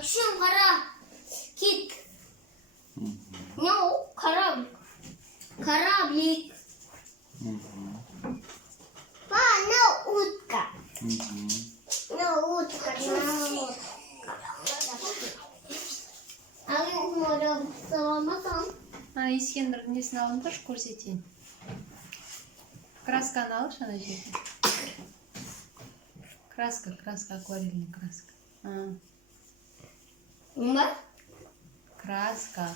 Açın kara. Kit. Ne o? Karablik. Karablik. Ne utka. Ne utka. Ескендірдің несін алыңдаршы көрсетейін. Красканы алшы ана жерден. Краска, акварельный краска. Умар? Краска.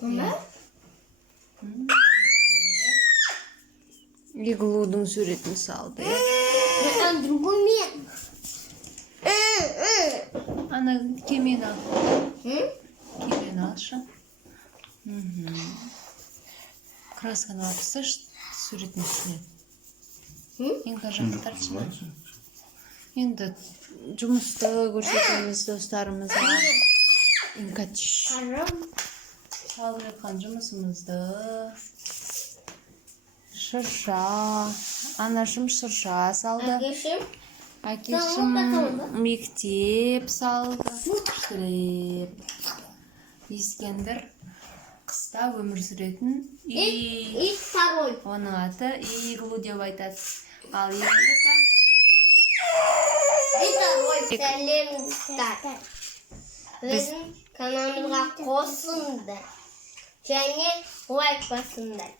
Умар? Иглудың суретін салды. Это другой мир. Ана кемені ал. Кемені алшы. Красканы алып тасташы суретін үстіне. Енді жақтаршы. Енді жұмысты көрсетеміз достарымызға. Салып жатқан жұмысымызды. Шырша. Анашым шырша салды. Әкешім мектеп салды. Кіреп. Ескендір қыста өмір сүретін үй. Оның аты иглу деп айтады. Ал егілікі Біздің каналымызға қосыңдар және лайк басыңдар.